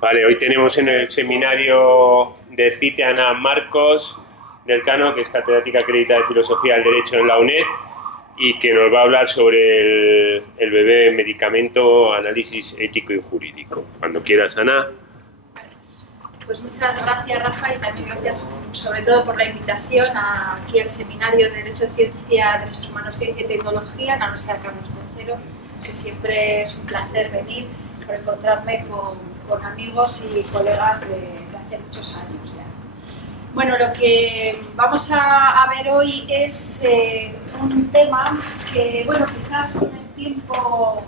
Vale, hoy tenemos en el seminario de CITE a Ana Marcos del Cano, que es catedrática acreditada de Filosofía del Derecho en la UNED y que nos va a hablar sobre el bebé medicamento, análisis ético y jurídico. Cuando quieras, Ana. Pues muchas gracias, Rafa, y también gracias sobre todo por la invitación aquí al seminario de Derecho, Ciencia, Derechos Humanos, Ciencia y Tecnología en la Universidad Carlos III, que siempre es un placer venir por encontrarme con amigos y colegas de hace muchos años ya. Bueno, lo que vamos a ver hoy es un tema que, bueno, quizás con el tiempo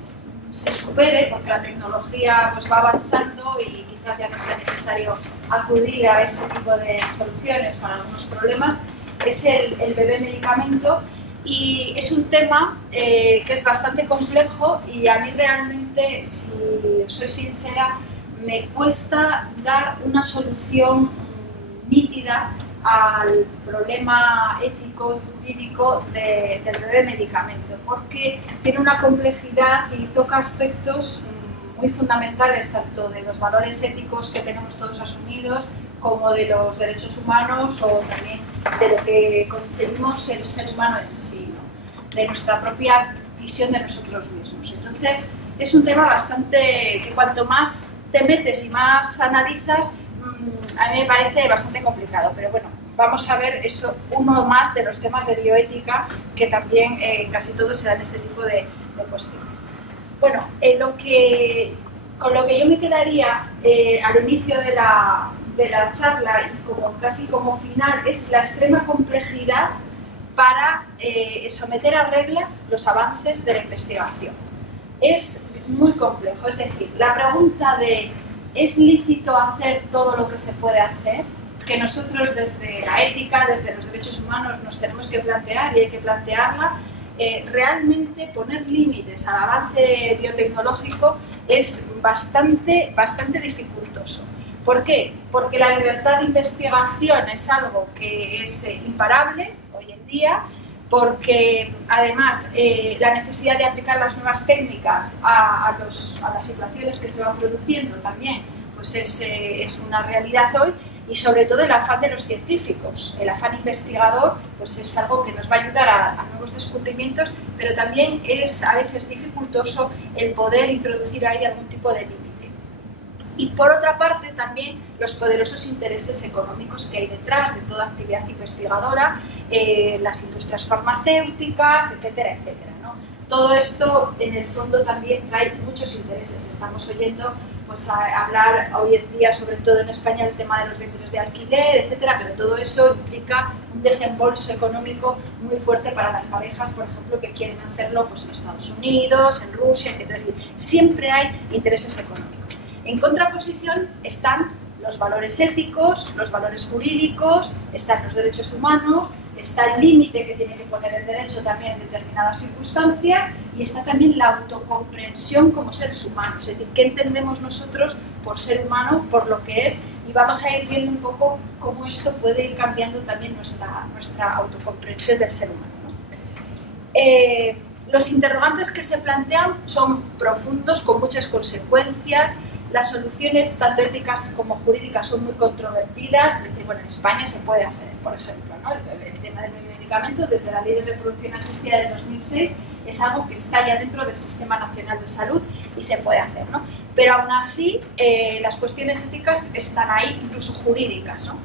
se supere, porque la tecnología pues, va avanzando y quizás ya no sea necesario acudir a este tipo de soluciones para algunos problemas, es el bebé medicamento, y es un tema que es bastante complejo y a mí realmente, si soy sincera, me cuesta dar una solución nítida al problema ético y jurídico del bebé medicamento, porque tiene una complejidad y toca aspectos muy fundamentales tanto de los valores éticos que tenemos todos asumidos como de los derechos humanos o también de lo que concebimos el ser humano en sí, ¿no? De nuestra propia visión de nosotros mismos. Entonces es un tema bastante que cuanto más te metes y más analizas, a mí me parece bastante complicado, pero bueno, vamos a ver eso, uno más de los temas de bioética que también casi todos se dan este tipo de cuestiones. Bueno, con lo que yo me quedaría al inicio de la charla y casi como final es la extrema complejidad para someter a reglas los avances de la investigación. Es muy complejo, es decir, la pregunta de ¿es lícito hacer todo lo que se puede hacer? Que nosotros desde la ética, desde los derechos humanos nos tenemos que plantear y hay que plantearla. Realmente poner límites al avance biotecnológico es bastante dificultoso. ¿Por qué? Porque la libertad de investigación es algo que es imparable hoy en día, porque además la necesidad de aplicar las nuevas técnicas a las situaciones que se van produciendo también pues es una realidad hoy, y sobre todo el afán de los científicos, el afán investigador pues es algo que nos va a ayudar a nuevos descubrimientos, pero también es a veces dificultoso el poder introducir ahí algún tipo de límite. Y por otra parte también los poderosos intereses económicos que hay detrás de toda actividad investigadora, las industrias farmacéuticas, etcétera, etcétera, ¿no? Todo esto en el fondo también trae muchos intereses. Estamos oyendo pues, a hablar hoy en día, sobre todo en España, el tema de los vientres de alquiler, etcétera, pero todo eso implica un desembolso económico muy fuerte para las parejas, por ejemplo, que quieren hacerlo pues, en Estados Unidos, en Rusia, etcétera. Es decir, siempre hay intereses económicos. En contraposición están los valores éticos, los valores jurídicos, están los derechos humanos, está el límite que tiene que poner el derecho también en determinadas circunstancias, y está también la autocomprensión como seres humanos, es decir, qué entendemos nosotros por ser humano, por lo que es, y vamos a ir viendo un poco cómo esto puede ir cambiando también nuestra autocomprensión del ser humano, ¿no? Los interrogantes que se plantean son profundos, con muchas consecuencias. Las soluciones, tanto éticas como jurídicas, son muy controvertidas. Es decir, bueno, en España se puede hacer, por ejemplo, ¿no? El tema del medicamento, desde la Ley de Reproducción Asistida de 2006, es algo que está ya dentro del Sistema Nacional de Salud y se puede hacer, ¿no? Pero aún así, las cuestiones éticas están ahí, incluso jurídicas, ¿no?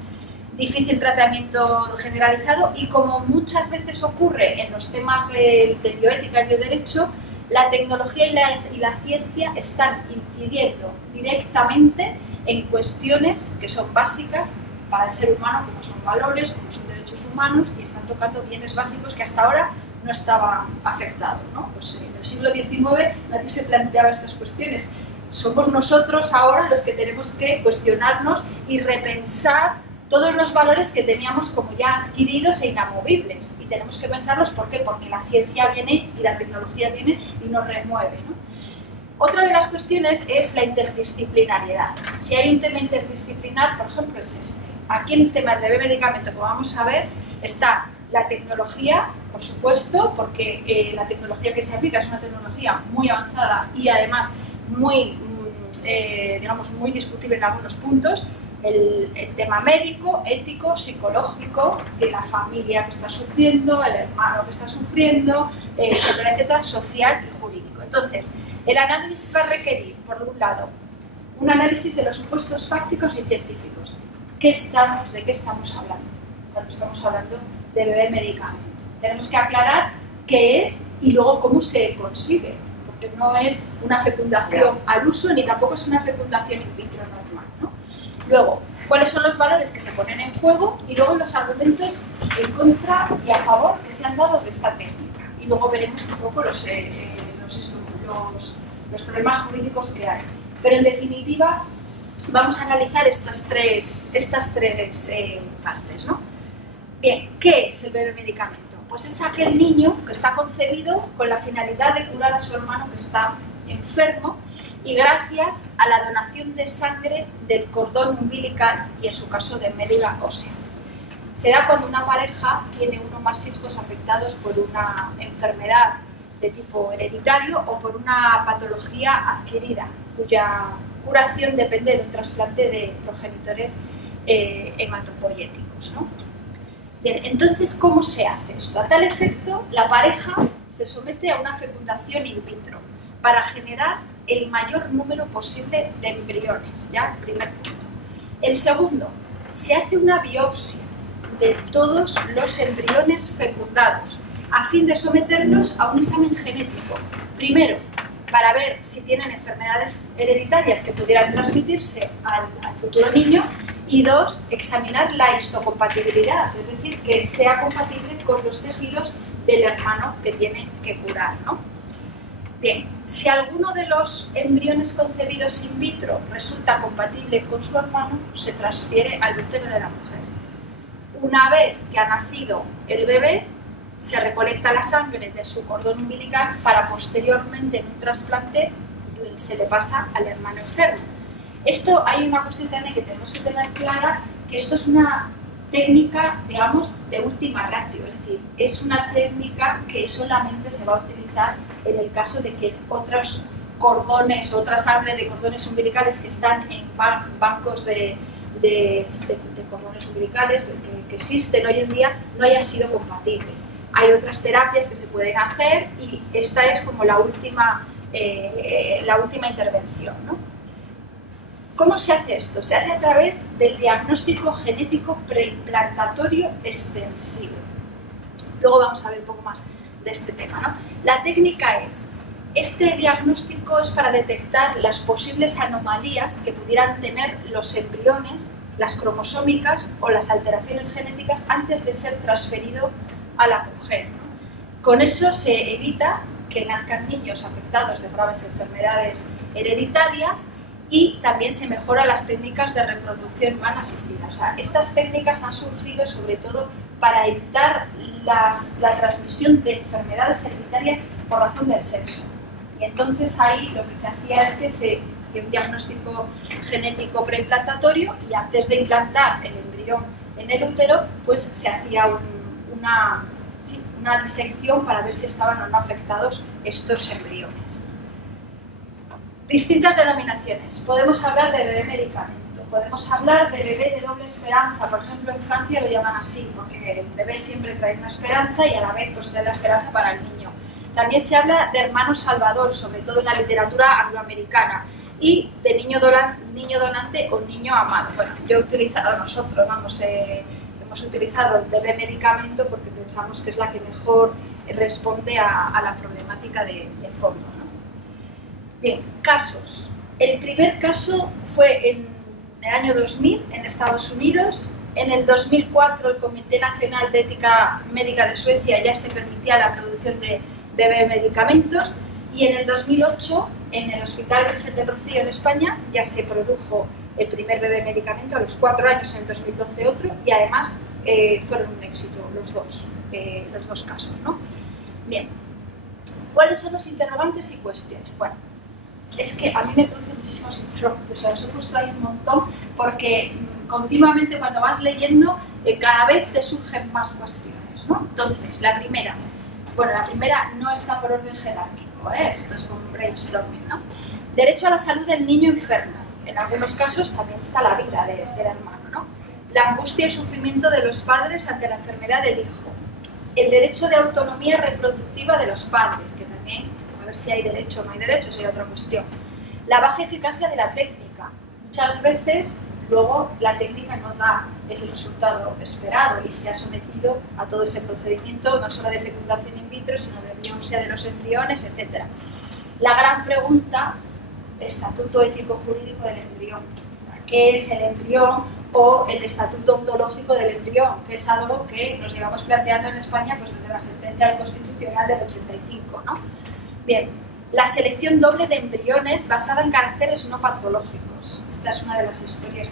Difícil tratamiento generalizado, y como muchas veces ocurre en los temas de bioética y bioderecho, la tecnología y la ciencia están incidiendo directamente en cuestiones que son básicas para el ser humano, como son valores, como son derechos humanos, y están tocando bienes básicos que hasta ahora no estaban afectados, ¿no? Pues en el siglo XIX nadie se planteaba estas cuestiones. Somos nosotros ahora los que tenemos que cuestionarnos y repensar todos los valores que teníamos como ya adquiridos e inamovibles, y tenemos que pensarlos. ¿Por qué? Porque la ciencia viene y la tecnología viene y nos remueve, ¿no? Otra de las cuestiones es la interdisciplinariedad. Si hay un tema interdisciplinar, por ejemplo, es este. Aquí en el tema del bebé medicamento, como vamos a ver, está la tecnología, por supuesto, porque la tecnología que se aplica es una tecnología muy avanzada y además muy digamos, muy discutible en algunos puntos, el tema médico, ético, psicológico, de la familia que está sufriendo, el hermano que está sufriendo, etcétera, etcétera, social y jurídico. Entonces, el análisis va a requerir, por un lado, un análisis de los supuestos fácticos y científicos. ¿De qué estamos hablando cuando estamos hablando de bebé medicamento? Tenemos que aclarar qué es y luego cómo se consigue, porque no es una fecundación al uso ni tampoco es una fecundación in vitro normal, ¿no? Luego, cuáles son los valores que se ponen en juego y luego los argumentos en contra y a favor que se han dado de esta técnica. Y luego veremos un poco los problemas jurídicos que hay. Pero en definitiva, vamos a analizar estas tres partes, ¿no? Bien, ¿qué es el bebé medicamento? Pues es aquel niño que está concebido con la finalidad de curar a su hermano que está enfermo y gracias a la donación de sangre del cordón umbilical y en su caso de médula ósea. Se da cuando una pareja tiene uno o más hijos afectados por una enfermedad de tipo hereditario o por una patología adquirida, cuya curación depende de un trasplante de progenitores hematopoyéticos, ¿no? Bien, entonces, ¿cómo se hace esto? A tal efecto, la pareja se somete a una fecundación in vitro para generar el mayor número posible de embriones, ¿ya? Primer punto. El segundo, se hace una biopsia de todos los embriones fecundados a fin de someterlos a un examen genético. Primero, para ver si tienen enfermedades hereditarias que pudieran transmitirse al futuro niño y dos, examinar la histocompatibilidad, es decir, que sea compatible con los tejidos del hermano que tiene que curar, ¿no? Bien, si alguno de los embriones concebidos in vitro resulta compatible con su hermano, se transfiere al útero de la mujer. Una vez que ha nacido el bebé, se recolecta la sangre de su cordón umbilical para posteriormente en un trasplante se le pasa al hermano enfermo. Esto hay una cuestión también que tenemos que tener clara, que esto es una técnica, digamos, de última ratio, es decir, es una técnica que solamente se va a utilizar en el caso de que otros cordones, otra sangre de cordones umbilicales que están en bancos de cordones umbilicales que existen hoy en día no hayan sido compatibles. Hay otras terapias que se pueden hacer y esta es como la última intervención, ¿no? ¿Cómo se hace esto? Se hace a través del diagnóstico genético preimplantatorio extensivo. Luego vamos a ver un poco más de este tema, ¿no? La técnica es, este diagnóstico es para detectar las posibles anomalías que pudieran tener los embriones, las cromosómicas o las alteraciones genéticas antes de ser transferido a la mujer, ¿no? Con eso se evita que nazcan niños afectados de graves enfermedades hereditarias y también se mejoran las técnicas de reproducción humana asistida. O sea, estas técnicas han surgido sobre todo para evitar la transmisión de enfermedades hereditarias por razón del sexo. Y entonces ahí lo que se hacía es que se hacía un diagnóstico genético preimplantatorio y antes de implantar el embrión en el útero, pues se hacía una disección para ver si estaban o no afectados estos embriones. Distintas denominaciones. Podemos hablar de bebé medicamento, podemos hablar de bebé de doble esperanza. Por ejemplo, en Francia lo llaman así, porque el bebé siempre trae una esperanza y a la vez pues, trae la esperanza para el niño. También se habla de hermano salvador, sobre todo en la literatura angloamericana, y de niño donante o niño amado. Bueno, yo he utilizado, nosotros hemos utilizado el bebé medicamento porque pensamos que es la que mejor responde a la problemática de fondo, ¿no? Bien, casos. El primer caso fue en el año 2000 en Estados Unidos. En el 2004 el Comité Nacional de Ética Médica de Suecia ya se permitía la producción de bebé medicamentos y en el 2008 en el Hospital Virgen del Rocío en España ya se produjo el primer bebé medicamento, a los 4 años en el 2012 otro y además fueron un éxito los dos casos, ¿no? Bien, ¿cuáles son los interrogantes y cuestiones? Bueno, es que a mí me producen muchísimos interrogantes, o sea, los he puesto ahí un montón porque continuamente cuando vas leyendo cada vez te surgen más cuestiones, ¿no? Entonces, la primera no está por orden jerárquico, esto es como un brainstorming, ¿no? Derecho a la salud del niño enfermo. En algunos casos también está la vida del hermano, ¿no? La angustia y sufrimiento de los padres ante la enfermedad del hijo. El derecho de autonomía reproductiva de los padres, que también, a ver si hay derecho o no hay derecho, sería otra cuestión. La baja eficacia de la técnica. Muchas veces, luego, la técnica no da el resultado esperado y se ha sometido a todo ese procedimiento, no solo de fecundación in vitro, sino de biopsia de los embriones, etc. La gran pregunta, estatuto ético-jurídico del embrión. O sea, ¿qué es el embrión o el estatuto ontológico del embrión? Que es algo que nos llevamos planteando en España pues, desde la sentencia del Constitucional del 85, ¿no? Bien, la selección doble de embriones basada en caracteres no patológicos. Esta es una de las historias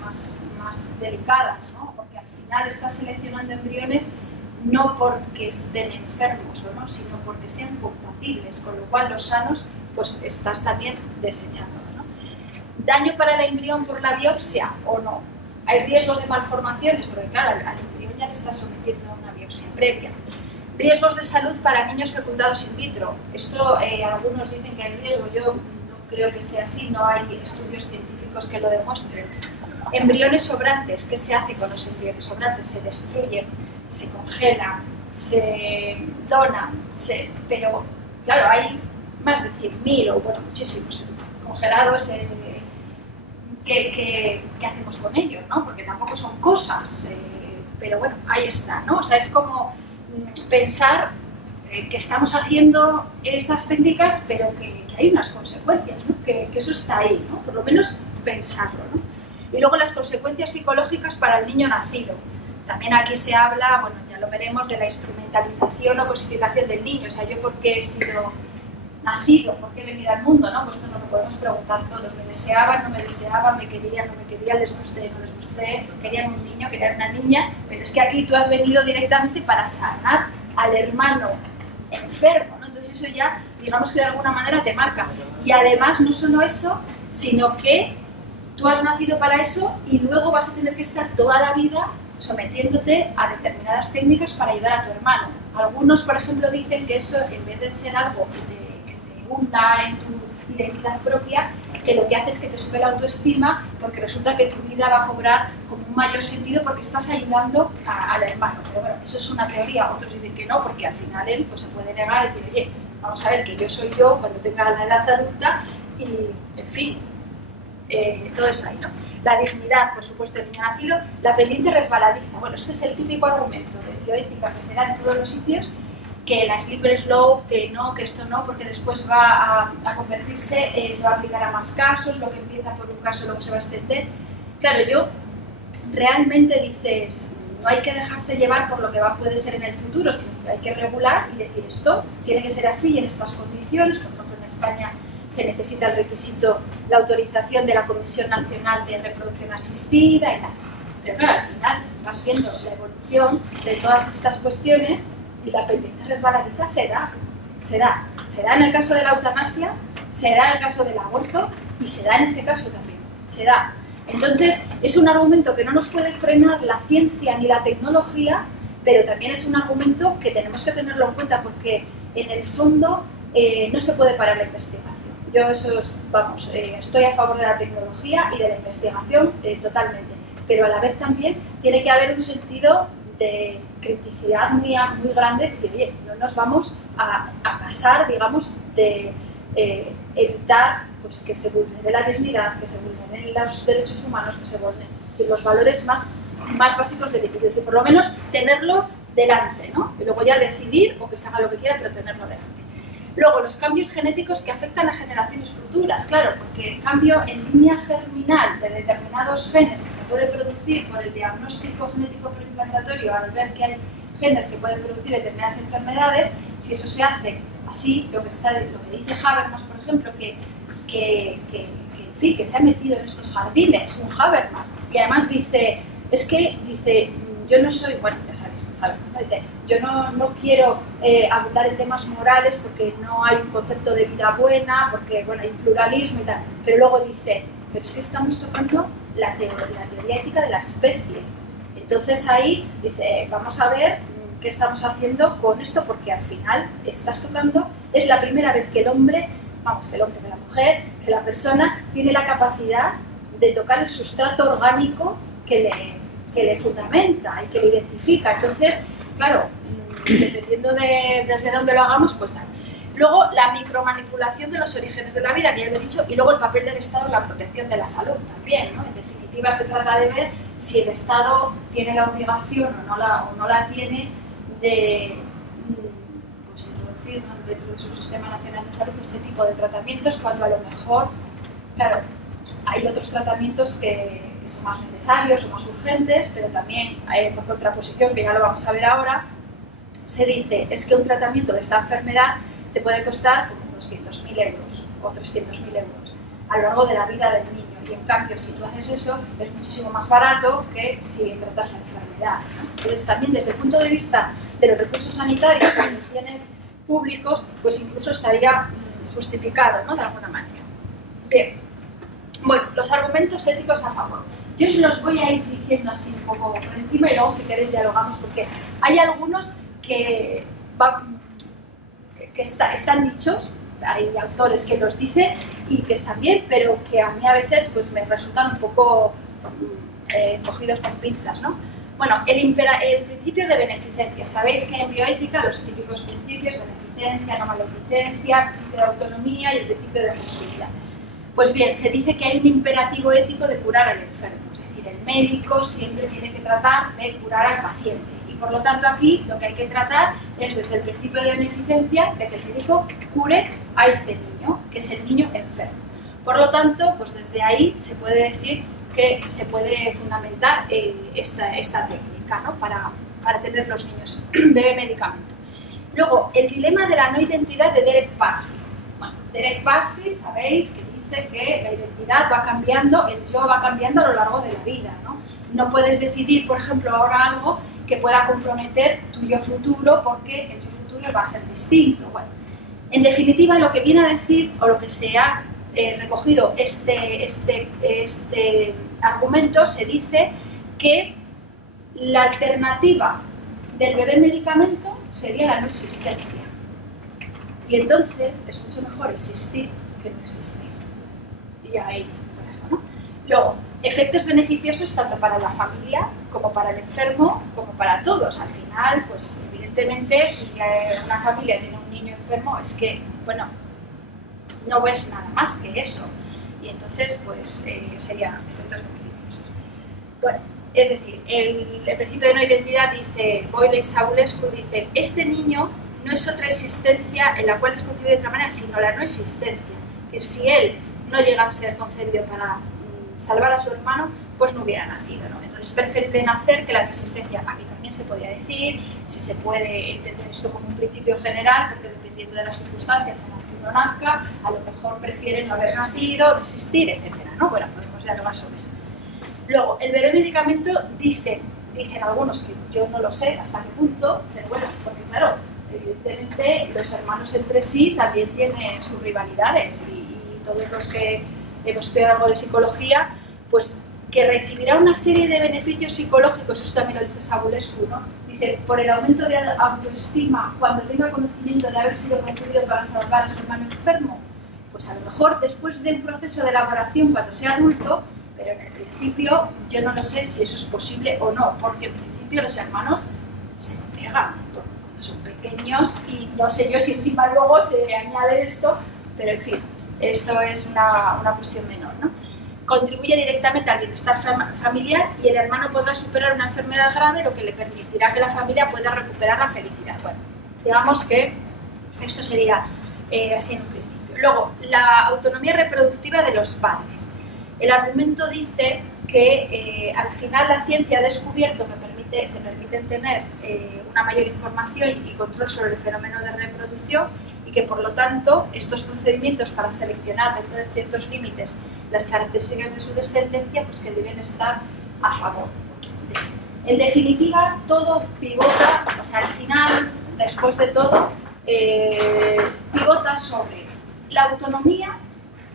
más delicadas, ¿no? Porque al final estás seleccionando embriones no porque estén enfermos o no, sino porque sean compatibles, con lo cual los sanos pues estás también desechándolo, ¿no? ¿Daño para el embrión por la biopsia o no? Hay riesgos de malformaciones, porque claro, al embrión ya le estás sometiendo a una biopsia previa. Riesgos de salud para niños fecundados in vitro. Esto algunos dicen que hay riesgo, yo no creo que sea así, no hay estudios científicos que lo demuestren. Embriones sobrantes, ¿qué se hace con los embriones sobrantes? Se destruyen, se congelan, se donan, pero claro, hay más de 100.000 o bueno, muchísimos congelados. ¿Qué hacemos con ellos, ¿no? Porque tampoco son cosas, pero bueno, ahí está, ¿no? O sea, es como pensar que estamos haciendo estas técnicas, pero que hay unas consecuencias, ¿no? Que eso está ahí, ¿no? Por lo menos pensarlo, ¿no? Y luego las consecuencias psicológicas para el niño nacido. También aquí se habla, bueno, ya lo veremos, de la instrumentalización o cosificación del niño. O sea, yo por qué he sido nacido, por qué he venido al mundo, ¿no? Pues esto nos lo podemos preguntar todos. ¿Me deseaban, no me deseaban, me querían, no me querían, les gusté, no les gusté, querían un niño, querían una niña? Pero es que aquí tú has venido directamente para sanar al hermano enfermo, ¿no? Entonces eso ya, digamos que de alguna manera te marca. Y además, no solo eso, sino que tú has nacido para eso y luego vas a tener que estar toda la vida sometiéndote a determinadas técnicas para ayudar a tu hermano. Algunos, por ejemplo, dicen que eso, en vez de ser algo que te hunda en tu identidad propia, que lo que hace es que te sube la autoestima, porque resulta que tu vida va a cobrar como un mayor sentido porque estás ayudando al hermano. Pero bueno, eso es una teoría, otros dicen que no, porque al final él pues, se puede negar y decir, oye, vamos a ver que yo soy yo cuando tenga la edad adulta y, en fin, todo eso ahí, ¿no? La dignidad, por supuesto, del niño nacido, la pendiente resbaladiza. Bueno, este es el típico argumento de bioética que se da en todos los sitios, que la slippery slope, que no, que esto no, porque después va a convertirse, se va a aplicar a más casos, lo que empieza por un caso luego se va a extender. Claro, yo realmente dices, no hay que dejarse llevar por lo que puede ser en el futuro, sino que hay que regular y decir esto tiene que ser así y en estas condiciones. Por ejemplo, en España se necesita el requisito, la autorización de la Comisión Nacional de Reproducción Asistida y tal. Pero claro, al final vas viendo la evolución de todas estas cuestiones y la pendiente resbaladiza se da en el caso de la eutanasia, se da en el caso del aborto y se da en este caso también, se da. Entonces, es un argumento que no nos puede frenar la ciencia ni la tecnología, pero también es un argumento que tenemos que tenerlo en cuenta porque en el fondo no se puede parar la investigación. Yo estoy a favor de la tecnología y de la investigación totalmente, pero a la vez también tiene que haber un sentido de criticidad muy grande, decir, oye, no nos vamos a pasar, digamos, de evitar pues, que se vulnere la dignidad, que se vulneren los derechos humanos, que se vulneren los valores más básicos del individuo. Es decir, por lo menos tenerlo delante, ¿no? Y luego ya decidir o que se haga lo que quiera, pero tenerlo delante. Luego, los cambios genéticos que afectan a generaciones futuras, claro, porque el cambio en línea germinal de determinados genes que se puede producir por el diagnóstico genético preimplantatorio al ver que hay genes que pueden producir determinadas enfermedades, si eso se hace así, lo que dice Habermas, por ejemplo, que se ha metido en estos jardines, un Habermas, y además dice, yo no soy, bueno, ya sabes, ¿no? Dice, yo no quiero abundar en temas morales porque no hay un concepto de vida buena, porque bueno, hay un pluralismo y tal, pero luego dice, pero es que estamos tocando la teoría ética de la especie. Entonces ahí dice, vamos a ver qué estamos haciendo con esto, porque al final estás tocando, es la primera vez que el hombre vamos, que el hombre, que la mujer, que la persona tiene la capacidad de tocar el sustrato orgánico que le fundamenta y que le identifica. Entonces, claro, dependiendo de desde dónde lo hagamos, pues tal. Luego, la micromanipulación de los orígenes de la vida, que ya lo he dicho, y luego el papel del Estado en la protección de la salud también, ¿no? En definitiva, se trata de ver si el Estado tiene la obligación o no la tiene de pues, introducir, ¿no?, dentro de su Sistema Nacional de Salud este tipo de tratamientos, cuando a lo mejor, claro, hay otros tratamientos que son más necesarios o más urgentes, pero también hay, por contraposición, que ya lo vamos a ver ahora, se dice es que un tratamiento de esta enfermedad te puede costar como 200.000 euros o 300.000 euros a lo largo de la vida del niño. Y en cambio, si tú haces eso, es muchísimo más barato que si tratas la enfermedad, ¿no? Entonces, también desde el punto de vista de los recursos sanitarios y los bienes públicos, pues incluso estaría justificado, ¿no?, de alguna manera. Bien. Bueno, los argumentos éticos a favor. Yo os los voy a ir diciendo así un poco por encima y luego, si queréis, dialogamos, porque hay algunos que están dichos, hay autores que los dicen y que están bien, pero que a mí a veces pues, me resultan un poco cogidos con pinzas, ¿no? Bueno, el principio de beneficencia. Sabéis que en bioética los típicos principios, beneficencia, no maleficencia, principio de autonomía y el principio de justicia. Pues bien, se dice que hay un imperativo ético de curar al enfermo, es decir, el médico siempre tiene que tratar de curar al paciente. Y por lo tanto aquí lo que hay que tratar es desde el principio de beneficencia de que el médico cure a este niño, que es el niño enfermo. Por lo tanto, pues desde ahí se puede decir que se puede fundamentar esta técnica, ¿no?, para tener los niños de medicamento. Luego, el dilema de la no identidad de Derek Parfit. Bueno, Derek Parfit, sabéis que dice que la identidad va cambiando, el yo va cambiando a lo largo de la vida, ¿no? No puedes decidir, por ejemplo, ahora algo que pueda comprometer tu yo futuro porque el yo futuro va a ser distinto. Bueno, en definitiva, lo que viene a decir, o lo que se ha recogido este argumento, se dice que la alternativa del bebé medicamento sería la no existencia. Y entonces es mucho mejor existir que no existir. Y ahí lo dejo, ¿no? Luego, efectos beneficiosos tanto para la familia como para el enfermo, como para todos. Al final, pues evidentemente, si una familia tiene un niño enfermo, es que, bueno, no ves nada más que eso. Y entonces, pues, serían efectos beneficiosos. Bueno, es decir, el principio de no identidad dice, Boyle y Saulescu dicen, este niño no es otra existencia en la cual es concebido de otra manera, sino la no existencia. Que si él no llega a ser concebido para salvar a su hermano, pues no hubiera nacido, ¿no? Entonces es preferible nacer que la no existencia. Aquí también se podría decir si se puede entender esto como un principio general, porque dependiendo de las circunstancias en las que uno nazca, a lo mejor prefiere no haber nacido, no existir, etcétera, ¿no? Bueno, podemos dialogar sobre eso. Luego, el bebé medicamento dicen algunos, que yo no lo sé hasta qué punto, pero bueno, porque claro, evidentemente los hermanos entre sí también tienen sus rivalidades y todos los que hemos estudiado algo de psicología, pues que recibirá una serie de beneficios psicológicos, eso también lo dice Saulescu, ¿no? Dice, por el aumento de autoestima cuando tenga conocimiento de haber sido concebido para salvar a su hermano enfermo, pues a lo mejor después de un proceso de elaboración cuando sea adulto, pero en el principio yo no lo sé si eso es posible o no, porque en principio los hermanos se pegan cuando son pequeños y no sé yo si encima luego se añade esto, pero en fin, esto es una cuestión menor, ¿no? Contribuye directamente al bienestar familiar y el hermano podrá superar una enfermedad grave, lo que le permitirá que la familia pueda recuperar la felicidad. Bueno, digamos que esto sería así en un principio. Luego, la autonomía reproductiva de los padres. El argumento dice que al final la ciencia ha descubierto que se permiten tener una mayor información y control sobre el fenómeno de reproducción y que por lo tanto estos procedimientos para seleccionar dentro de ciertos límites las características de su descendencia pues que deben estar a favor. En definitiva, todo pivota, o sea, al final, después de todo, pivota sobre la autonomía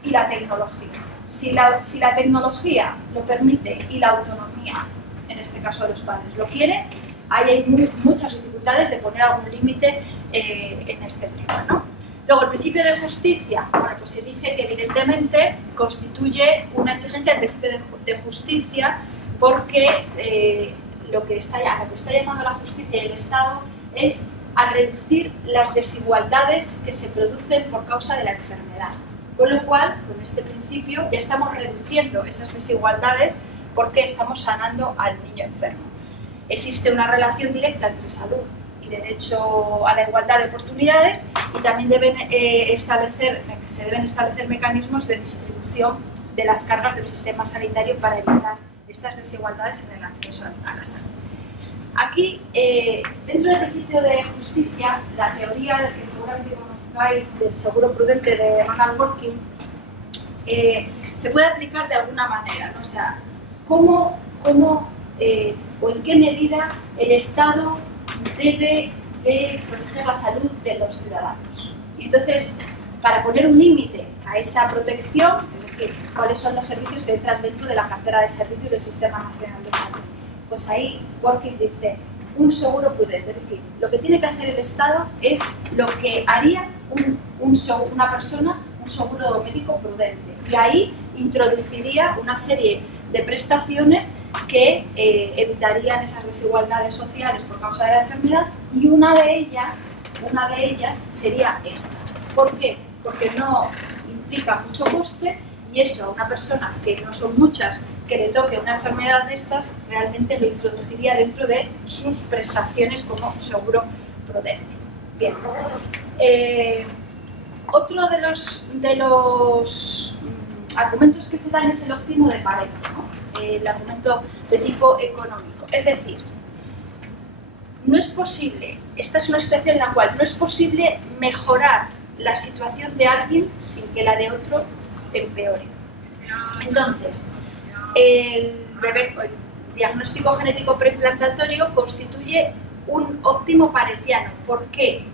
y la tecnología. Si la tecnología lo permite y la autonomía, en este caso de los padres, lo quiere, ahí hay muchas dificultades de poner algún límite en este tema, ¿no? Luego, el principio de justicia, bueno, pues se dice que evidentemente constituye una exigencia del principio de justicia porque a lo que está llamando la justicia y el Estado es a reducir las desigualdades que se producen por causa de la enfermedad. Con lo cual, con este principio ya estamos reduciendo esas desigualdades porque estamos sanando al niño enfermo. Existe una relación directa entre salud y derecho a la igualdad de oportunidades y también se deben establecer mecanismos de distribución de las cargas del sistema sanitario para evitar estas desigualdades en el acceso a la salud. Aquí, dentro del principio de justicia, la teoría que seguramente conozcáis del seguro prudente de Ronald Dworkin se puede aplicar de alguna manera, ¿no? O sea, cómo o en qué medida el Estado debe de proteger la salud de los ciudadanos. Y entonces, para poner un límite a esa protección, es decir, cuáles son los servicios que entran dentro de la cartera de servicios del Sistema Nacional de Salud, pues ahí Dworkin dice un seguro prudente, es decir, lo que tiene que hacer el Estado es lo que haría una persona, un seguro médico prudente, y ahí introduciría una serie de prestaciones que evitarían esas desigualdades sociales por causa de la enfermedad, y una de ellas sería esta. ¿Por qué? Porque no implica mucho coste y eso a una persona, que no son muchas, que le toque una enfermedad de estas, realmente lo introduciría dentro de sus prestaciones como seguro prudente. Bien. Otro de los argumentos que se dan es el óptimo de Pareto, ¿no? El argumento de tipo económico. Es decir, no es posible, esta es una situación en la cual no es posible mejorar la situación de alguien sin que la de otro empeore. Entonces, el diagnóstico genético preimplantatorio constituye un óptimo paretiano. ¿Por qué?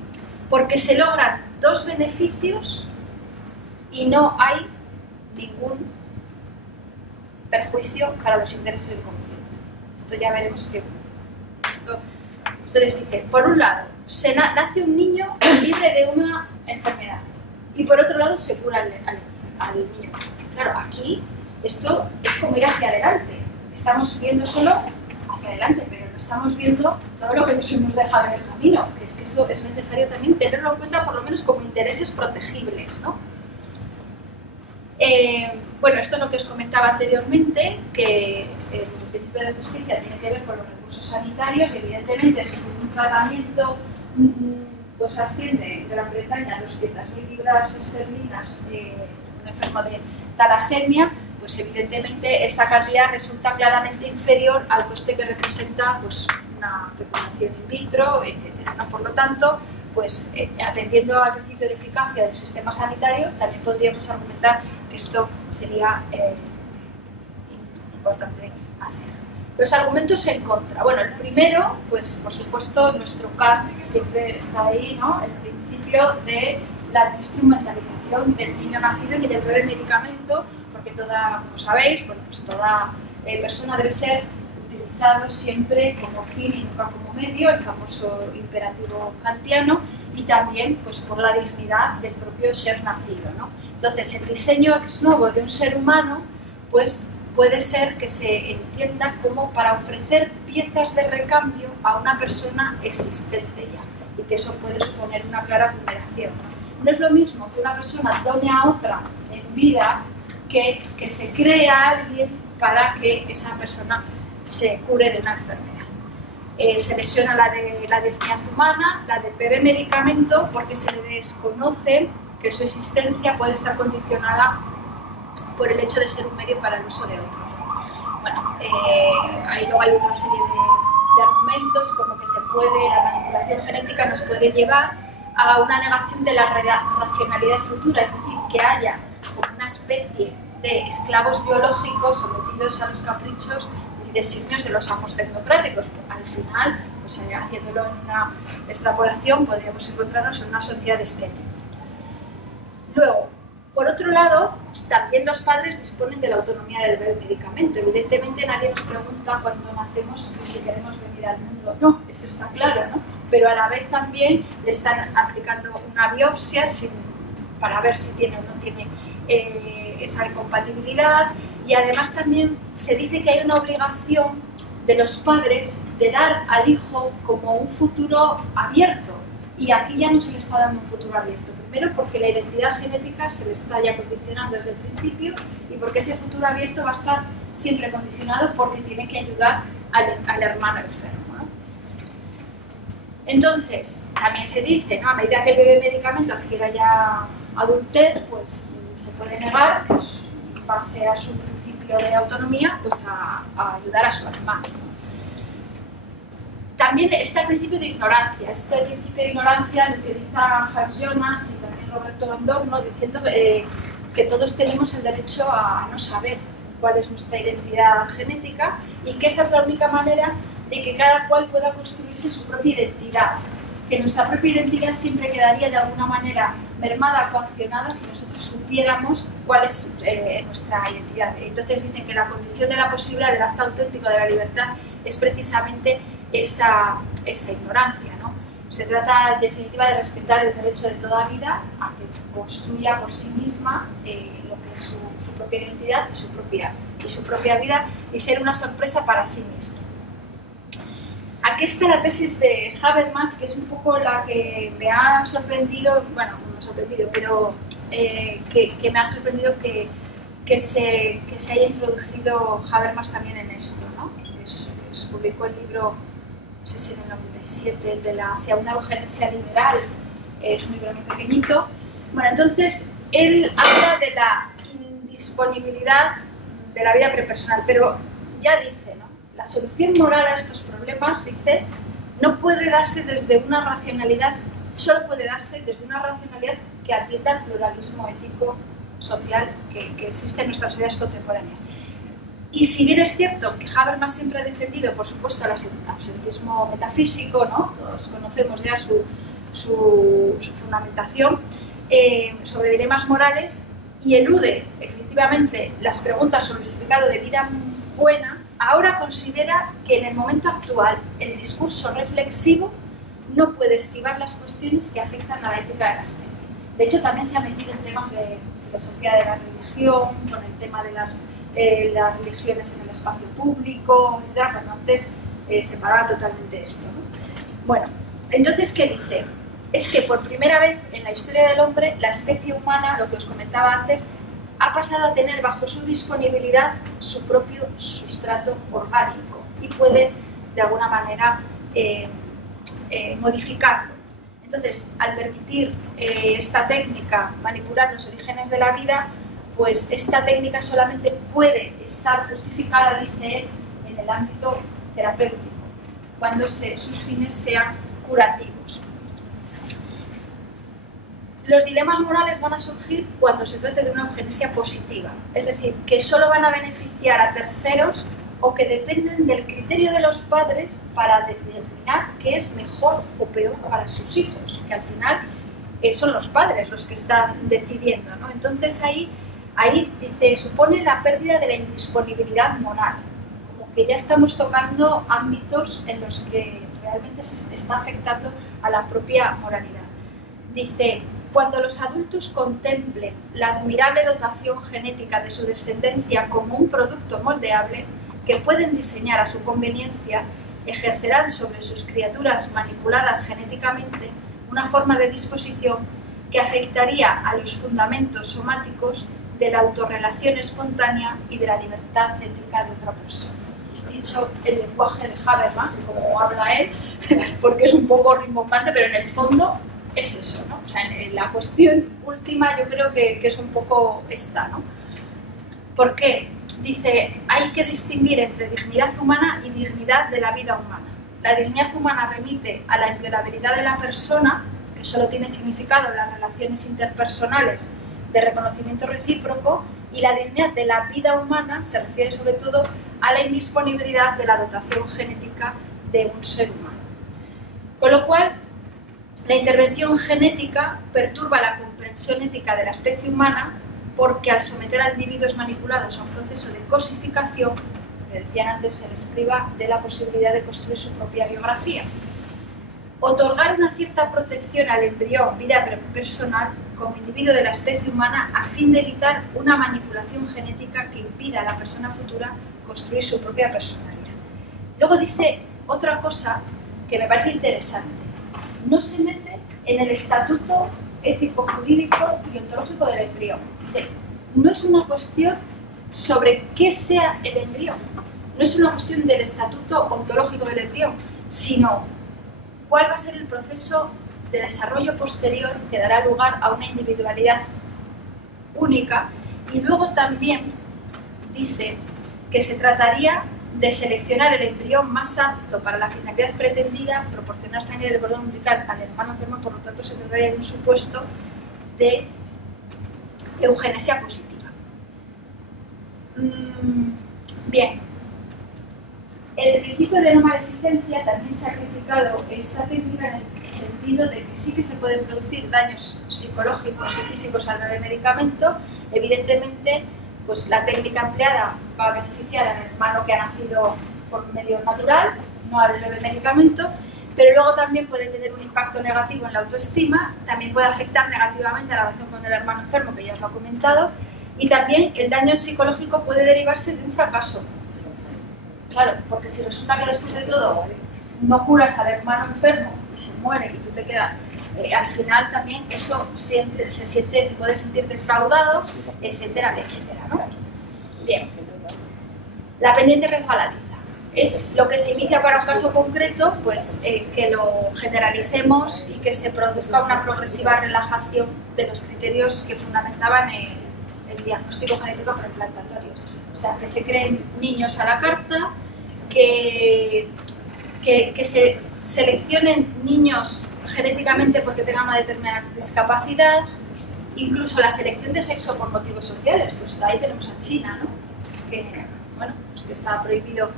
Porque se logran dos beneficios y no hay ningún perjuicio para los intereses del conflicto. Esto ya veremos que ustedes dicen, por un lado, nace un niño libre de una enfermedad y por otro lado se cura al niño. Claro, aquí esto es como ir hacia adelante. Estamos viendo solo hacia adelante, pero no estamos viendo todo lo que nos hemos dejado en el camino, que es que eso es necesario también tenerlo en cuenta, por lo menos como intereses protegibles, ¿no? Bueno, esto es lo que os comentaba anteriormente, que el principio de justicia tiene que ver con los recursos sanitarios y evidentemente si un tratamiento pues asciende en Gran Bretaña a 200.000 libras esterlinas un enfermo de talasemia, pues evidentemente esta cantidad resulta claramente inferior al coste que representa pues, una fecundación in vitro, etc., ¿no? Por lo tanto, pues atendiendo al principio de eficacia del sistema sanitario, también podríamos argumentar que esto sería importante hacer. Los argumentos en contra. Bueno, el primero, pues por supuesto, nuestro Kant, que siempre está ahí, ¿no? El principio de la no instrumentalización del niño nacido ni del bebé medicamento, porque como sabéis, bueno, pues toda persona debe ser utilizado siempre como fin y nunca como medio, el famoso imperativo kantiano, y también pues por la dignidad del propio ser nacido, ¿no? Entonces, el diseño ex novo de un ser humano, pues puede ser que se entienda como para ofrecer piezas de recambio a una persona existente ya, y que eso puede suponer una clara vulneración, ¿no? No es lo mismo que una persona done a otra en vida que se cree a alguien para que esa persona se cure de una enfermedad. Se lesiona la dignidad humana, la del bebé medicamento, porque se le desconoce que su existencia puede estar condicionada por el hecho de ser un medio para el uso de otros. Bueno, ahí luego hay otra serie de argumentos, como que la manipulación genética nos puede llevar a una negación de la racionalidad futura, es decir, que haya una especie de esclavos biológicos sometidos a los caprichos y designios de los amos tecnocráticos. Al final, pues haciéndolo en una extrapolación, podríamos encontrarnos en una sociedad estética. Luego, por otro lado, también los padres disponen de la autonomía del medicamento. Evidentemente nadie nos pregunta cuando nacemos si queremos venir al mundo. No, eso está claro, ¿no? Pero a la vez también le están aplicando una biopsia para ver si tiene o no tiene esa incompatibilidad, y además también se dice que hay una obligación de los padres de dar al hijo como un futuro abierto, y aquí ya no se le está dando un futuro abierto. Primero porque la identidad genética se le está ya condicionando desde el principio, y porque ese futuro abierto va a estar siempre condicionado porque tiene que ayudar al hermano enfermo, ¿no? Entonces, también se dice, ¿no?, a medida que el bebé medicamento adquiera ya adultez, pues se puede negar, pues, en base a su principio de autonomía, pues a ayudar a su hermano. También está el principio de ignorancia. Este principio de ignorancia lo utiliza Hans Jonas y también Roberto Landorno, diciendo que todos tenemos el derecho a no saber cuál es nuestra identidad genética, y que esa es la única manera de que cada cual pueda construirse su propia identidad. Que nuestra propia identidad siempre quedaría de alguna manera mermada, coaccionada, si nosotros supiéramos cuál es nuestra identidad. Entonces dicen que la condición de la posibilidad del acto auténtico de la libertad es precisamente esa ignorancia, ¿no? Se trata, en definitiva, de respetar el derecho de toda vida a que construya por sí misma lo que es su propia identidad y su propia vida, y ser una sorpresa para sí mismo. Aquí está la tesis de Habermas, que es un poco la que me ha sorprendido, bueno, no me ha sorprendido, pero que me ha sorprendido que se haya introducido Habermas también en esto, ¿no? Se publicó el libro, no sé si en el 97, el de Hacia una eugenesia liberal, es un libro muy pequeñito. Bueno, entonces él habla de la indisponibilidad de la vida prepersonal, pero ya dice, ¿no?, la solución moral a estos problemas, dice, no puede darse desde una racionalidad, solo puede darse desde una racionalidad que atienda al pluralismo ético social que existe en nuestras sociedades contemporáneas. Y si bien es cierto que Habermas siempre ha defendido, por supuesto, el absentismo metafísico, ¿no?, todos conocemos ya su fundamentación, sobre dilemas morales, y elude efectivamente las preguntas sobre el significado de vida buena, ahora considera que en el momento actual el discurso reflexivo no puede esquivar las cuestiones que afectan a la ética de la especie. De hecho, también se ha metido en temas de filosofía de la religión, con el tema de las religiones en el espacio público, etc., cuando antes separaba totalmente esto, ¿no? Bueno, entonces, ¿qué dice? Es que por primera vez en la historia del hombre, la especie humana, lo que os comentaba antes, ha pasado a tener bajo su disponibilidad su propio sustrato orgánico y puede, de alguna manera, modificarlo. Entonces, al permitir esta técnica manipular los orígenes de la vida, pues esta técnica solamente puede estar justificada, dice él, en el ámbito terapéutico, cuando sus fines sean curativos. Los dilemas morales van a surgir cuando se trate de una eugenesia positiva, es decir, que solo van a beneficiar a terceros o que dependen del criterio de los padres para determinar qué es mejor o peor para sus hijos, que al final son los padres los que están decidiendo, ¿no? Entonces ahí dice, supone la pérdida de la indisponibilidad moral, como que ya estamos tocando ámbitos en los que realmente se está afectando a la propia moralidad. Dice, cuando los adultos contemplen la admirable dotación genética de su descendencia como un producto moldeable que pueden diseñar a su conveniencia, ejercerán sobre sus criaturas manipuladas genéticamente una forma de disposición que afectaría a los fundamentos somáticos de la autorrelación espontánea y de la libertad ética de otra persona. Dicho el lenguaje de Habermas, como habla él, porque es un poco rimbombante, pero en el fondo es eso, ¿no? O sea, en la cuestión última yo creo que es un poco esta, ¿no? ¿Por qué? Dice, hay que distinguir entre dignidad humana y dignidad de la vida humana. La dignidad humana remite a la inviolabilidad de la persona, que solo tiene significado en las relaciones interpersonales de reconocimiento recíproco, y la dignidad de la vida humana se refiere sobre todo a la indisponibilidad de la dotación genética de un ser humano. Con lo cual, la intervención genética perturba la comprensión ética de la especie humana porque al someter a individuos manipulados a un proceso de cosificación, que decían antes, se les priva de la posibilidad de construir su propia biografía. Otorgar una cierta protección al embrión vida personal como individuo de la especie humana a fin de evitar una manipulación genética que impida a la persona futura construir su propia personalidad. Luego dice otra cosa que me parece interesante. No se mete en el estatuto ético, jurídico y ontológico del embrión. Dice, no es una cuestión sobre qué sea el embrión, no es una cuestión del estatuto ontológico del embrión, sino cuál va a ser el proceso de desarrollo posterior que dará lugar a una individualidad única. Y luego también dice que se trataría de seleccionar el embrión más apto para la finalidad pretendida, proporcionar sangre del cordón umbilical al hermano enfermo, por lo tanto se trataría de un supuesto de eugenesia positiva. Bien, el principio de no maleficencia también se ha criticado esta técnica en el sentido de que sí que se pueden producir daños psicológicos y físicos al medicamento. Evidentemente, pues la técnica empleada va a beneficiar al hermano que ha nacido por medio natural, no al bebé medicamento, pero luego también puede tener un impacto negativo en la autoestima, también puede afectar negativamente a la relación con el hermano enfermo, que ya os lo he comentado, y también el daño psicológico puede derivarse de un fracaso. Claro, porque si resulta que después de todo no curas al hermano enfermo y se muere y tú te quedas, al final también eso se puede sentir defraudado, etcétera, etcétera, ¿no? Bien, la pendiente resbaladiza es lo que se inicia para un caso concreto, pues que lo generalicemos y que se produzca una progresiva relajación de los criterios que fundamentaban el diagnóstico genético preimplantatorios. O sea, que se creen niños a la carta, que se seleccionen niños genéticamente porque tengan una determinada discapacidad, incluso la selección de sexo por motivos sociales. Pues ahí tenemos a China, ¿no? Que, bueno, pues que está prohibido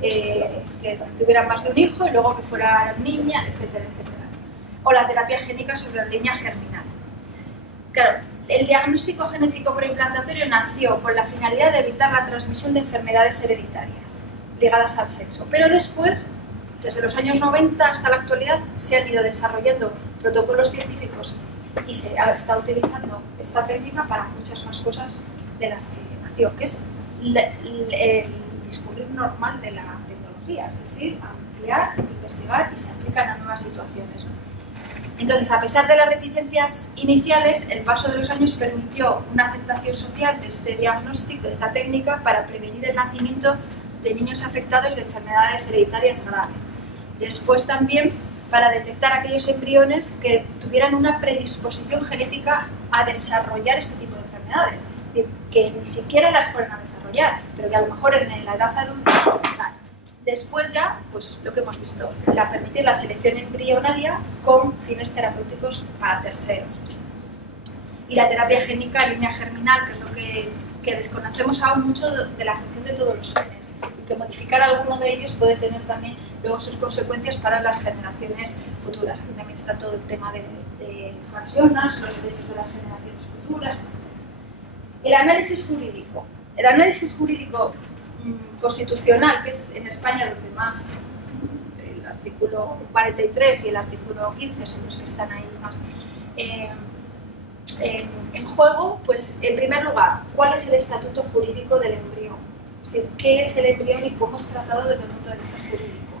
que tuvieran más de un hijo y luego que fuera niña, etcétera, etcétera. O la terapia génica sobre la línea germinal. Claro, el diagnóstico genético preimplantario nació con la finalidad de evitar la transmisión de enfermedades hereditarias ligadas al sexo, pero después, desde los años 90 hasta la actualidad, se han ido desarrollando protocolos científicos y se está utilizando esta técnica para muchas más cosas de las que nació, que es el discurrir normal de la tecnología, es decir, ampliar, investigar y se aplican a nuevas situaciones, ¿no? Entonces, a pesar de las reticencias iniciales, el paso de los años permitió una aceptación social de este diagnóstico, de esta técnica, para prevenir el nacimiento de niños afectados de enfermedades hereditarias graves. Después también para detectar aquellos embriones que tuvieran una predisposición genética a desarrollar este tipo de enfermedades, que ni siquiera las fueran a desarrollar, pero que a lo mejor en la edad adulta. Después ya, pues lo que hemos visto, permitir la selección embrionaria con fines terapéuticos para terceros. Y la terapia génica, línea germinal, que es lo que desconocemos aún mucho de la función de todos los genes, y que modificar alguno de ellos puede tener también luego sus consecuencias para las generaciones futuras. Aquí también está todo el tema de Hans Jonas, los derechos de las generaciones futuras. El análisis jurídico. El análisis jurídico constitucional, que es en España donde más el artículo 43 y el artículo 15 son los que están ahí más en juego, pues en primer lugar, ¿cuál es el estatuto jurídico del embrión? Es decir, ¿qué es el embrión y cómo es tratado desde el punto de vista jurídico?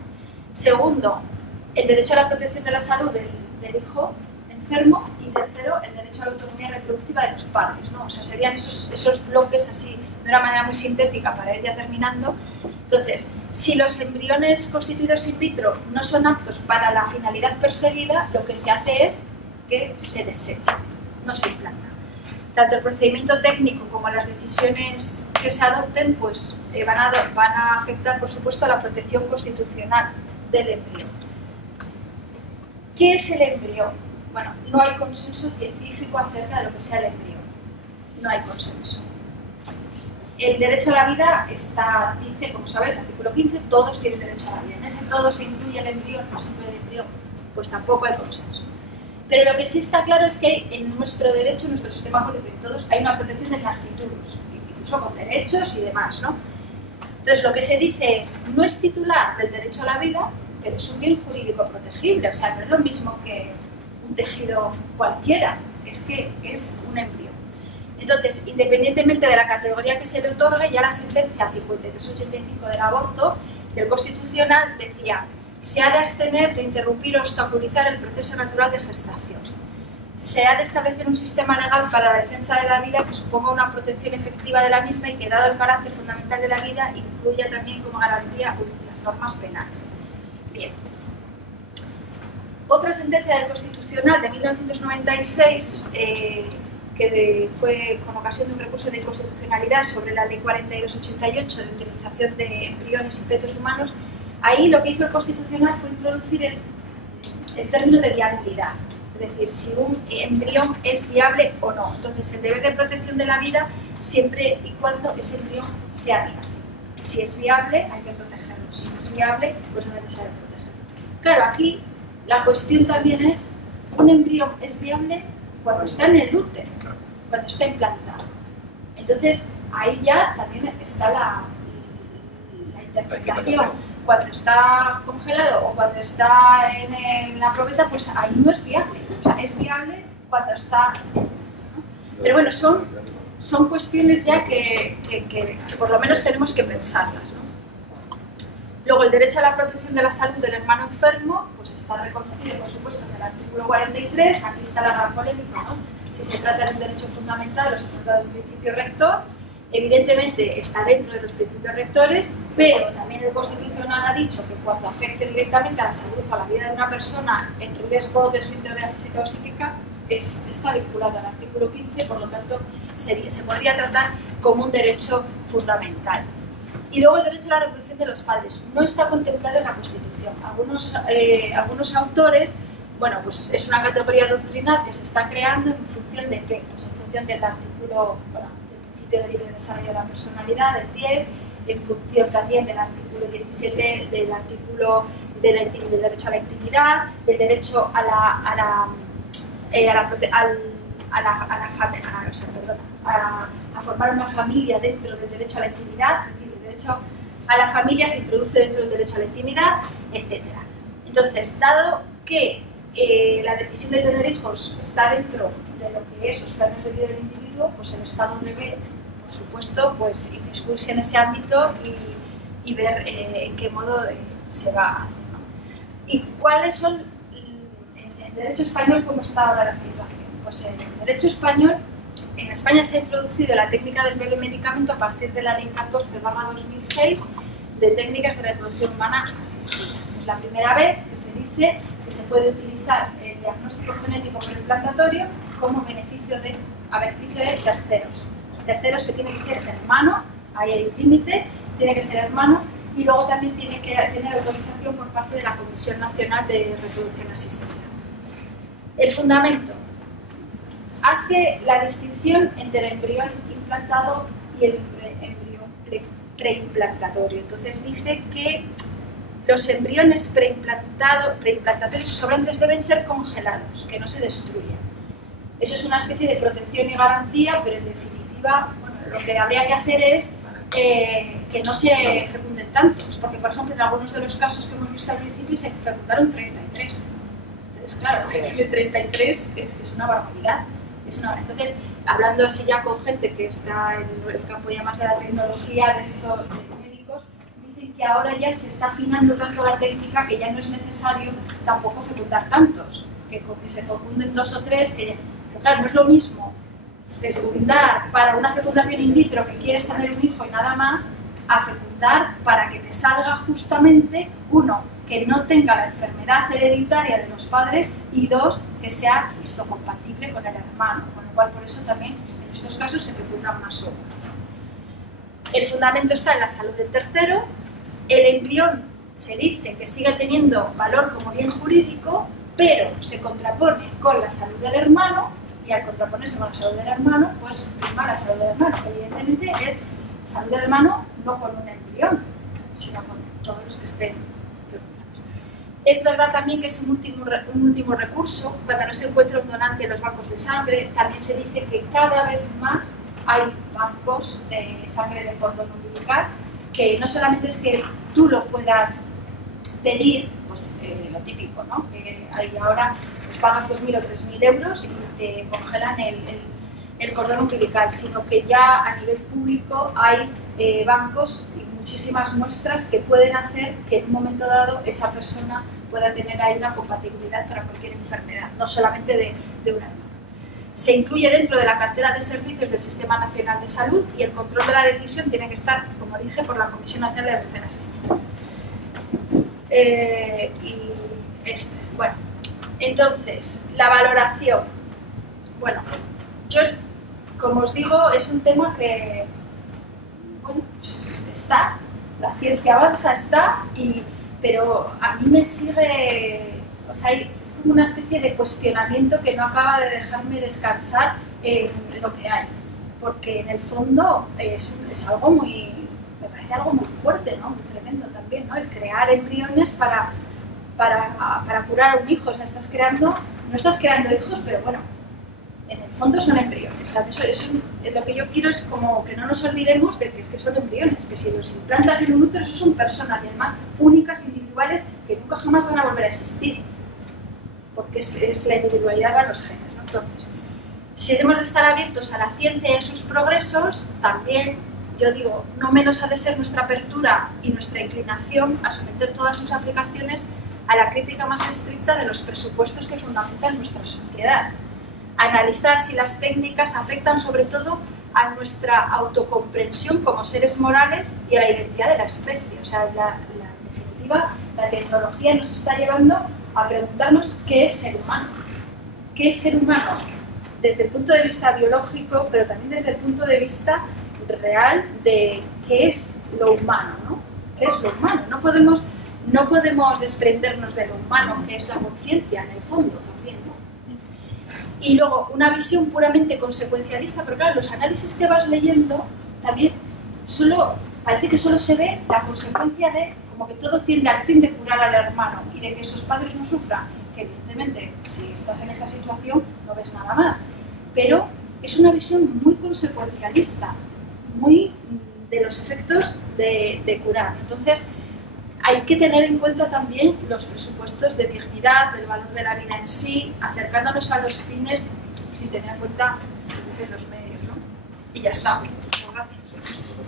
Segundo, el derecho a la protección de la salud del hijo enfermo, y tercero, el derecho a la autonomía reproductiva de los padres, ¿no? O sea, serían esos bloques así de una manera muy sintética para ir ya terminando. Entonces, si los embriones constituidos in vitro no son aptos para la finalidad perseguida, lo que se hace es que se desechan, no se implantan. Tanto el procedimiento técnico como las decisiones que se adopten pues, van a afectar, por supuesto, a la protección constitucional del embrión. ¿Qué es el embrión? Bueno, no hay consenso científico acerca de lo que sea el embrión. No hay consenso. El derecho a la vida dice, como sabéis, artículo 15, todos tienen derecho a la vida. En ese todo se incluye el embrión, no se incluye el embrión, pues tampoco hay consenso. Pero lo que sí está claro es que hay, en nuestro derecho, en nuestro sistema jurídico y todos, hay una protección del nasciturus, incluso con derechos y demás, ¿no? Entonces, lo que se dice es, no es titular del derecho a la vida, pero es un bien jurídico protegible, o sea, no es lo mismo que un tejido cualquiera, es que es un embrión. Entonces, independientemente de la categoría que se le otorgue, ya la sentencia 5385 del aborto del Constitucional decía: se ha de abstener de interrumpir o obstaculizar el proceso natural de gestación. Se ha de establecer un sistema legal para la defensa de la vida que suponga una protección efectiva de la misma y que, dado el carácter fundamental de la vida, incluya también como garantía las normas penales. Bien. Otra sentencia del Constitucional de 1996, que fue con ocasión de un recurso de inconstitucionalidad sobre la Ley 4288 de utilización de embriones y fetos humanos, ahí lo que hizo el Constitucional fue introducir el término de viabilidad, es decir, si un embrión es viable o no. Entonces, el deber de protección de la vida siempre y cuando ese embrión sea viable. Si es viable, hay que protegerlo. Si no es viable, pues no es necesario protegerlo. Claro, aquí la cuestión también es, un embrión es viable cuando está en el útero, cuando está implantado. Entonces, ahí ya también está la interpretación. Cuando está congelado o cuando está en la probeta, pues ahí no es viable. O sea, es viable cuando está en el útero, ¿no? Pero bueno, son cuestiones ya que por lo menos tenemos que pensarlas, ¿no? Luego, el derecho a la protección de la salud del hermano enfermo, pues está reconocido, por supuesto, en el artículo 43. Aquí está la gran polémica, ¿no? Si se trata de un derecho fundamental o se trata de un principio rector. Evidentemente está dentro de los principios rectores, pero también el Constitucional ha dicho que cuando afecte directamente a la salud o a la vida de una persona en riesgo de su integridad física o psíquica, está vinculado al artículo 15, por lo tanto se podría tratar como un derecho fundamental. Y luego el derecho a la reproducción de los padres no está contemplado en la Constitución. Algunos autores, bueno, pues es una categoría doctrinal que se está creando en función de qué, pues en función del artículo, bueno, del principio de libre desarrollo de la personalidad, del 10, en función también del artículo 17, del artículo del derecho a la intimidad, del derecho a formar una familia dentro del derecho a la intimidad, es decir, el derecho a la familia se introduce dentro del derecho a la intimidad, etc. Entonces, dado que la decisión de tener hijos está dentro de lo que es los planes de vida del individuo, pues el Estado debe, por supuesto, pues inmiscuirse en ese ámbito y ver en qué modo se va a hacer, ¿no? ¿Y cuáles son, en el derecho español, cómo está ahora la situación? Pues en el derecho español, en España se ha introducido la técnica del bebé medicamento a partir de la Ley 14/2006 de técnicas de reproducción humana asistida. Es la primera vez que se dice que se puede utilizar el diagnóstico genético preimplantatorio como a beneficio de terceros que tiene que ser hermano, ahí hay un límite, tiene que ser hermano, y luego también tiene que tener autorización por parte de la Comisión Nacional de Reproducción Asistida. El fundamento hace la distinción entre el embrión implantado y el embrión preimplantario. Entonces dice que los embriones preimplantatorios sobrantes deben ser congelados, que no se destruyan. Eso es una especie de protección y garantía, pero en definitiva, bueno, lo que habría que hacer es que no se fecunden tantos, porque por ejemplo en algunos de los casos que hemos visto al principio se fecundaron 33. Entonces claro, 33 es una barbaridad. Entonces, hablando así ya con gente que está en el campo ya más de la tecnología, de estos médicos, dicen que ahora ya se está afinando tanto la técnica que ya no es necesario tampoco fecundar tantos, que con que se fecunden 2 o 3, que claro, no es lo mismo fecundar para una fecundación in vitro que quieres tener un hijo y nada más, a fecundar para que te salga justamente, uno, que no tenga la enfermedad hereditaria de los padres, y 2, que sea histocompatible con el hermano, con lo cual por eso también en estos casos se fecundan más óvulos. El fundamento está en la salud del tercero. El embrión se dice que sigue teniendo valor como bien jurídico, pero se contrapone con la salud del hermano, y al contraponerse con la salud del hermano, pues prima la salud del hermano. Evidentemente es salud del hermano no con un embrión, sino con todos los que estén. Es verdad también que es un último recurso, cuando no se encuentra un donante en los bancos de sangre. También se dice que cada vez más hay bancos de sangre de cordón umbilical, que no solamente es que tú lo puedas pedir, pues lo típico, ¿no? Que hay ahora, pues pagas 2.000 o 3.000 euros y te congelan el cordón umbilical, sino que ya a nivel público hay bancos y muchísimas muestras que pueden hacer que en un momento dado esa persona pueda tener ahí una compatibilidad para cualquier enfermedad, no solamente de un hermano. Se incluye dentro de la cartera de servicios del Sistema Nacional de Salud y el control de la decisión tiene que estar, como dije, por la Comisión Nacional de Adopción Asistida. Y esto es, bueno, entonces, la valoración. Bueno, yo, como os digo, es un tema que, bueno, está, la ciencia avanza, pero a mí me sigue, o sea, es como una especie de cuestionamiento que no acaba de dejarme descansar en lo que hay, porque en el fondo es algo muy, me parece algo muy fuerte, ¿no? Muy tremendo también, ¿no? El crear embriones para curar a un hijo, o sea, no estás creando hijos, pero bueno, en el fondo son embriones. O sea, lo que yo quiero es como que no nos olvidemos de que es que son embriones, que si los implantas en un útero, eso son personas y además únicas, individuales, que nunca jamás van a volver a existir, porque es la individualidad de los genes, ¿no? Entonces, si hemos de estar abiertos a la ciencia y a sus progresos, también, yo digo, no menos ha de ser nuestra apertura y nuestra inclinación a someter todas sus aplicaciones a la crítica más estricta de los presupuestos que fundamentan nuestra sociedad. Analizar si las técnicas afectan sobre todo a nuestra autocomprensión como seres morales y a la identidad de la especie. O sea, en definitiva, la tecnología nos está llevando a preguntarnos qué es ser humano. ¿Qué es ser humano? Desde el punto de vista biológico, pero también desde el punto de vista real de qué es lo humano, ¿no? ¿Qué es lo humano? No podemos desprendernos de lo humano, que es la conciencia en el fondo también, ¿no? Y luego una visión puramente consecuencialista, pero claro, los análisis que vas leyendo también parece que solo se ve la consecuencia de como que todo tiende al fin de curar al hermano y de que esos padres no sufran, que evidentemente si estás en esa situación no ves nada más, pero es una visión muy consecuencialista, muy de los efectos de curar. Entonces hay que tener en cuenta también los presupuestos de dignidad, del valor de la vida en sí, acercándonos a los fines sin tener en cuenta los medios, ¿no? Y ya está. Muchas gracias.